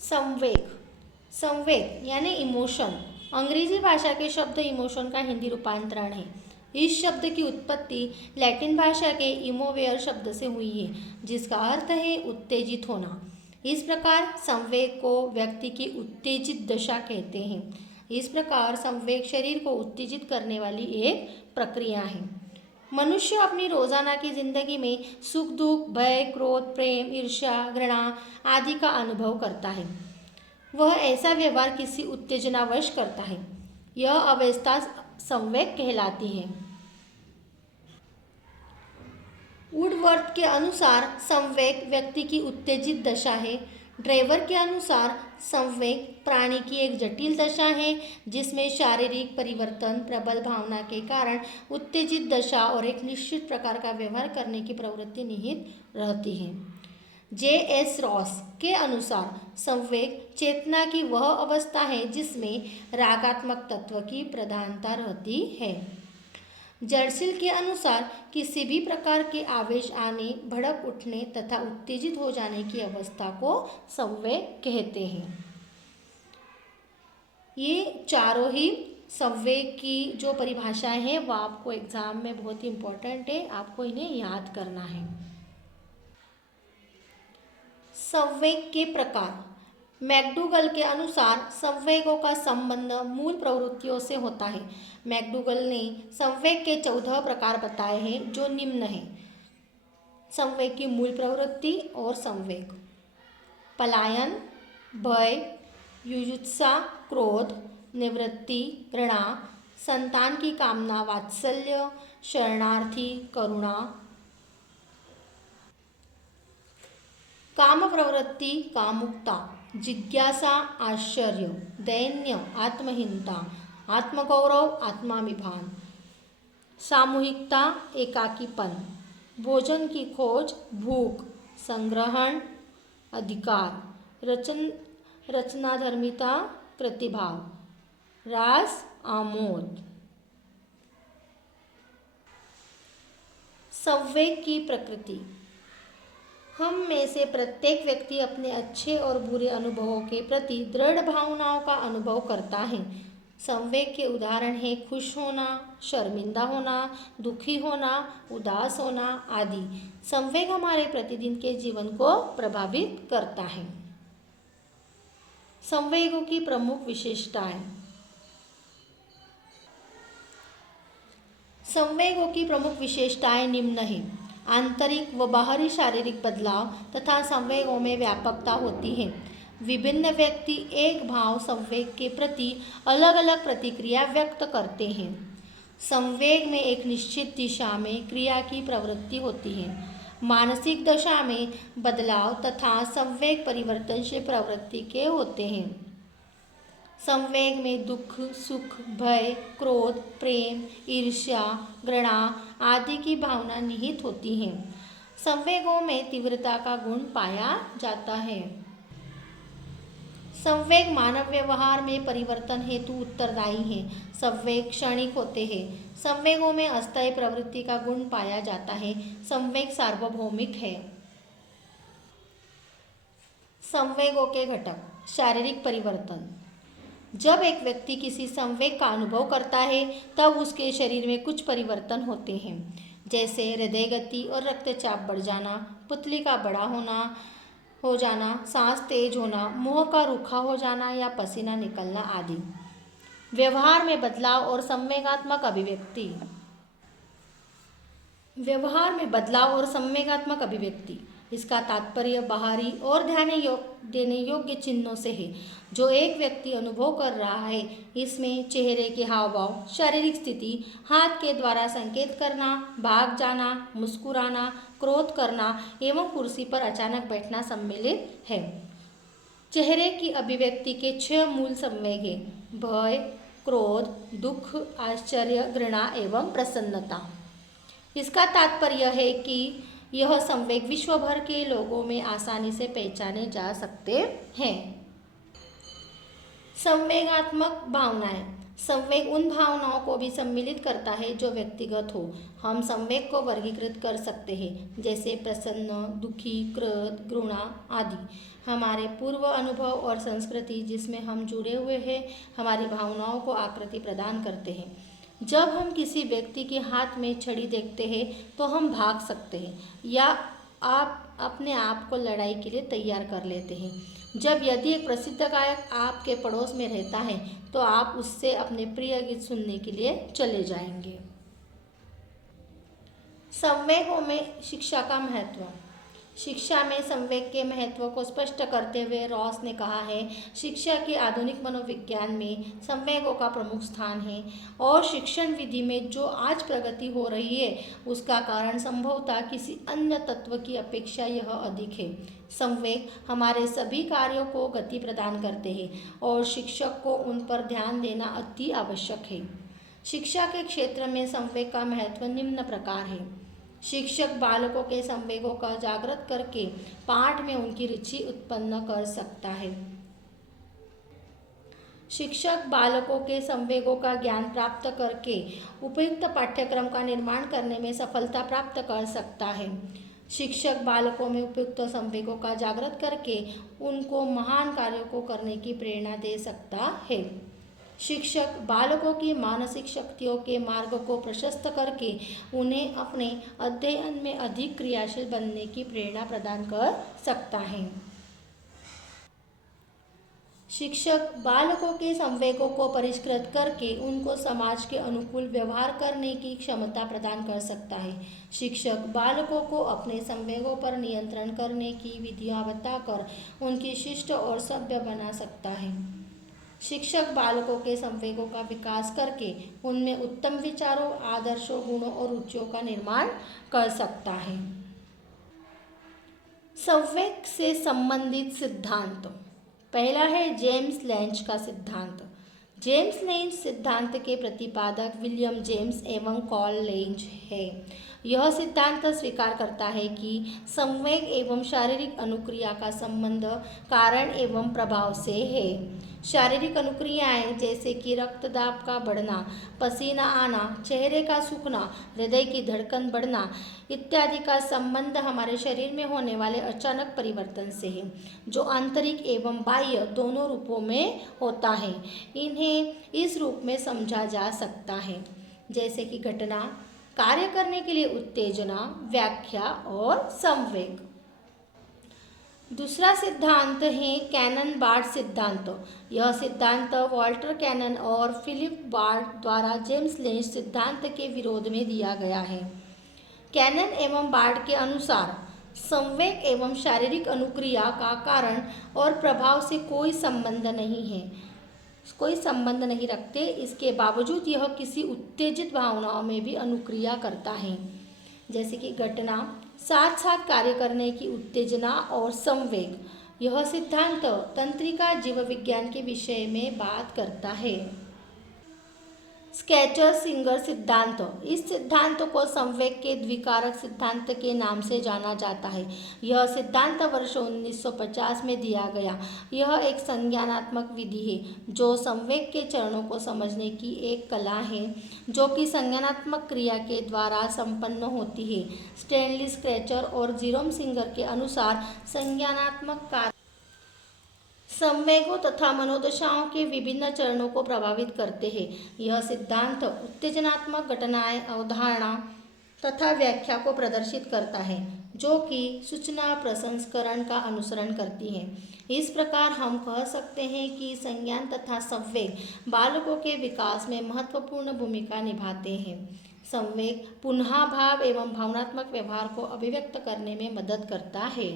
संवेग, संवेग यानी इमोशन अंग्रेजी भाषा के शब्द इमोशन का हिंदी रूपांतरण है। इस शब्द की उत्पत्ति लैटिन भाषा के इमोवेयर शब्द से हुई है, जिसका अर्थ है उत्तेजित होना। इस प्रकार संवेग को व्यक्ति की उत्तेजित दशा कहते हैं। इस प्रकार संवेग शरीर को उत्तेजित करने वाली एक प्रक्रिया है। मनुष्य अपनी रोजाना की जिंदगी में सुख दुख, भय, क्रोध, प्रेम, ईर्ष्या, घृणा आदि का अनुभव करता है। वह ऐसा व्यवहार किसी उत्तेजनावश करता है। यह अवस्था संवेग कहलाती है। वुडवर्थ के अनुसार संवेग व्यक्ति की उत्तेजित दशा है। ड्रेवर के अनुसार संवेग प्राणी की एक जटिल दशा है, जिसमें शारीरिक परिवर्तन, प्रबल भावना के कारण उत्तेजित दशा और एक निश्चित प्रकार का व्यवहार करने की प्रवृत्ति निहित रहती है। J.S. रॉस के अनुसार संवेग चेतना की वह अवस्था है जिसमें रागात्मक तत्व की प्रधानता रहती है। जर्सिल के अनुसार किसी भी प्रकार के आवेश आने, भड़क उठने तथा उत्तेजित हो जाने की अवस्था को संवेग कहते हैं। ये चारों ही संवेग की जो परिभाषाएं हैं वो आपको एग्जाम में बहुत ही इम्पोर्टेंट है, आपको इन्हें याद करना है। संवेग के प्रकार। मैकडूगल के अनुसार संवेगों का संबंध मूल प्रवृत्तियों से होता है। मैकडूगल ने संवेग के 14 प्रकार बताए हैं, जो निम्न हैं। संवेग की मूल प्रवृत्ति और संवेग: पलायन, भय, युयुत्सा, क्रोध, निवृत्ति, घृणा, संतान की कामना, वात्सल्य, शरणार्थी, करुणा। काम प्रवृत्ति, कामुकता, जिज्ञासा, आश्चर्य, दैन्य, आत्महीनता, आत्मगौरव, आत्माभिमान, सामूहिकता, एकाकीपन, भोजन की खोज, भूख, संग्रहण, अधिकार, रचनाधर्मिता, प्रतिभाव, रास, आमोद। संवेग की प्रकृति। हम में से प्रत्येक व्यक्ति अपने अच्छे और बुरे अनुभवों के प्रति दृढ़ भावनाओं का अनुभव करता है। संवेग के उदाहरण हैं खुश होना, शर्मिंदा होना, दुखी होना, उदास होना आदि। संवेग हमारे प्रतिदिन के जीवन को प्रभावित करता है। संवेगों की प्रमुख विशेषताएं। संवेगों की प्रमुख विशेषताएं निम्न हैं। आंतरिक व बाहरी शारीरिक बदलाव तथा संवेगों में व्यापकता होती है। विभिन्न व्यक्ति एक भाव संवेग के प्रति अलग अलग प्रतिक्रिया व्यक्त करते हैं। संवेग में एक निश्चित दिशा में क्रिया की प्रवृत्ति होती है। मानसिक दशा में बदलाव तथा संवेग परिवर्तनशील प्रवृत्ति के होते हैं। संवेग में दुख, सुख, भय, क्रोध, प्रेम, ईर्ष्या, घृणा आदि की भावना निहित होती हैं। संवेगों में तीव्रता का गुण पाया जाता है। संवेग मानव व्यवहार में परिवर्तन हेतु उत्तरदायी हैं। संवेग क्षणिक होते हैं। संवेगों में अस्थायी प्रवृत्ति का गुण पाया जाता है। संवेग सार्वभौमिक है। संवेगों के घटक। शारीरिक परिवर्तन। जब एक व्यक्ति किसी संवेग का अनुभव करता है तब उसके शरीर में कुछ परिवर्तन होते हैं, जैसे हृदय गति और रक्तचाप बढ़ जाना, पुतली का बड़ा हो जाना, सांस तेज होना, मुंह का रूखा हो जाना या पसीना निकलना आदि। व्यवहार में बदलाव और संवेगात्मक अभिव्यक्ति। व्यवहार में बदलाव और संवेगात्मक अभिव्यक्ति। इसका तात्पर्य बाहरी और ध्यान देने योग्य चिन्हों से है जो एक व्यक्ति अनुभव कर रहा है। इसमें चेहरे के हाव भाव, शारीरिक स्थिति, हाथ के द्वारा संकेत करना, भाग जाना, मुस्कुराना, क्रोध करना एवं कुर्सी पर अचानक बैठना सम्मिलित है। चेहरे की अभिव्यक्ति के 6 मूल संवेग हैं: भय, क्रोध, दुख, आश्चर्य, घृणा एवं प्रसन्नता। इसका तात्पर्य है कि यह संवेग विश्व भर के लोगों में आसानी से पहचाने जा सकते हैं। संवेगात्मक भावनाएं। संवेग उन भावनाओं को भी सम्मिलित करता है जो व्यक्तिगत हो। हम संवेग को वर्गीकृत कर सकते हैं, जैसे प्रसन्न, दुखी, क्रोध, घृणा आदि। हमारे पूर्व अनुभव और संस्कृति जिसमें हम जुड़े हुए हैं हमारी भावनाओं को आकृति प्रदान करते हैं। जब हम किसी व्यक्ति के हाथ में छड़ी देखते हैं तो हम भाग सकते हैं या आप अपने आप को लड़ाई के लिए तैयार कर लेते हैं। जब यदि एक प्रसिद्ध गायक आपके पड़ोस में रहता है तो आप उससे अपने प्रिय गीत सुनने के लिए चले जाएंगे। संवेगों में शिक्षा का महत्व। शिक्षा में संवेग के महत्व को स्पष्ट करते हुए रॉस ने कहा है, शिक्षा के आधुनिक मनोविज्ञान में संवेगों का प्रमुख स्थान है और शिक्षण विधि में जो आज प्रगति हो रही है उसका कारण संभवतः किसी अन्य तत्व की अपेक्षा यह अधिक है। संवेग हमारे सभी कार्यों को गति प्रदान करते हैं और शिक्षक को उन पर ध्यान देना अति आवश्यक है। शिक्षा के क्षेत्र में संवेग का महत्व निम्न प्रकार है। शिक्षक बालकों के संवेगों का जागृत करके पाठ में उनकी रुचि उत्पन्न कर सकता है। शिक्षक बालकों के संवेगों का ज्ञान प्राप्त करके उपयुक्त पाठ्यक्रम का निर्माण करने में सफलता प्राप्त कर सकता है। शिक्षक बालकों में उपयुक्त संवेगों का जागृत करके उनको महान कार्यों को करने की प्रेरणा दे सकता है। शिक्षक बालकों की मानसिक शक्तियों के मार्ग को प्रशस्त करके उन्हें अपने अध्ययन में अधिक क्रियाशील बनने की प्रेरणा प्रदान कर सकता है। शिक्षक बालकों के संवेगों को परिष्कृत करके उनको समाज के अनुकूल व्यवहार करने की क्षमता प्रदान कर सकता है। शिक्षक बालकों को अपने संवेगों पर नियंत्रण करने की विधियां बताकर उनकी शिष्ट और सभ्य बना सकता है। शिक्षक बालकों के संवेगों का विकास करके उनमें उत्तम विचारों, आदर्शों, गुणों और रुचियों का निर्माण कर सकता है। संवेग से संबंधित सिद्धांत। पहला है जेम्स लेंज का सिद्धांत। जेम्स लेंज सिद्धांत के प्रतिपादक विलियम जेम्स एवं कार्ल लेंज है। यह सिद्धांत स्वीकार करता है कि संवेग एवं शारीरिक अनुक्रिया का संबंध कारण एवं प्रभाव से है। शारीरिक अनुक्रियाएं जैसे कि रक्तदाब का बढ़ना, पसीना आना, चेहरे का सूखना, हृदय की धड़कन बढ़ना इत्यादि का संबंध हमारे शरीर में होने वाले अचानक परिवर्तन से है, जो आंतरिक एवं बाह्य दोनों रूपों में होता है। इन्हें इस रूप में समझा जा सकता है, जैसे कि घटना, कार्य करने के लिए उत्तेजना, व्याख्या और संवेग। दूसरा सिद्धांत है कैनन बार्ड सिद्धांत। यह सिद्धांत वॉल्टर कैनन और फिलिप बार्ड द्वारा जेम्स लेंज सिद्धांत के विरोध में दिया गया है। कैनन एवं बार्ड के अनुसार संवेग एवं शारीरिक अनुक्रिया का कारण और प्रभाव से कोई संबंध नहीं रखते। इसके बावजूद यह किसी उत्तेजित भावनाओं में भी अनुक्रिया करता है, जैसे कि घटना, साथ साथ कार्य करने की उत्तेजना और संवेग। यह सिद्धांत तंत्रिका जीव विज्ञान के विषय में बात करता है। स्केटर सिंगर सिद्धांत। इस सिद्धांत को संवेग के द्विकारक सिद्धांत के नाम से जाना जाता है। यह सिद्धांत वर्ष 1950 में दिया गया। यह एक संज्ञानात्मक विधि है जो संवेग के चरणों को समझने की एक कला है, जो कि संज्ञानात्मक क्रिया के द्वारा संपन्न होती है। स्टैनली स्केटर और जेरोम सिंगर के अनुसार संज्ञानात्मक कार्य संवेगों तथा मनोदशाओं के विभिन्न चरणों को प्रभावित करते हैं। यह सिद्धांत उत्तेजनात्मक घटनाएं, अवधारणा तथा व्याख्या को प्रदर्शित करता है, जो कि सूचना प्रसंस्करण का अनुसरण करती है। इस प्रकार हम कह सकते हैं कि संज्ञान तथा संवेग बालकों के विकास में महत्वपूर्ण भूमिका निभाते हैं। संवेग पुनः भाव एवं भावनात्मक व्यवहार को अभिव्यक्त करने में मदद करता है।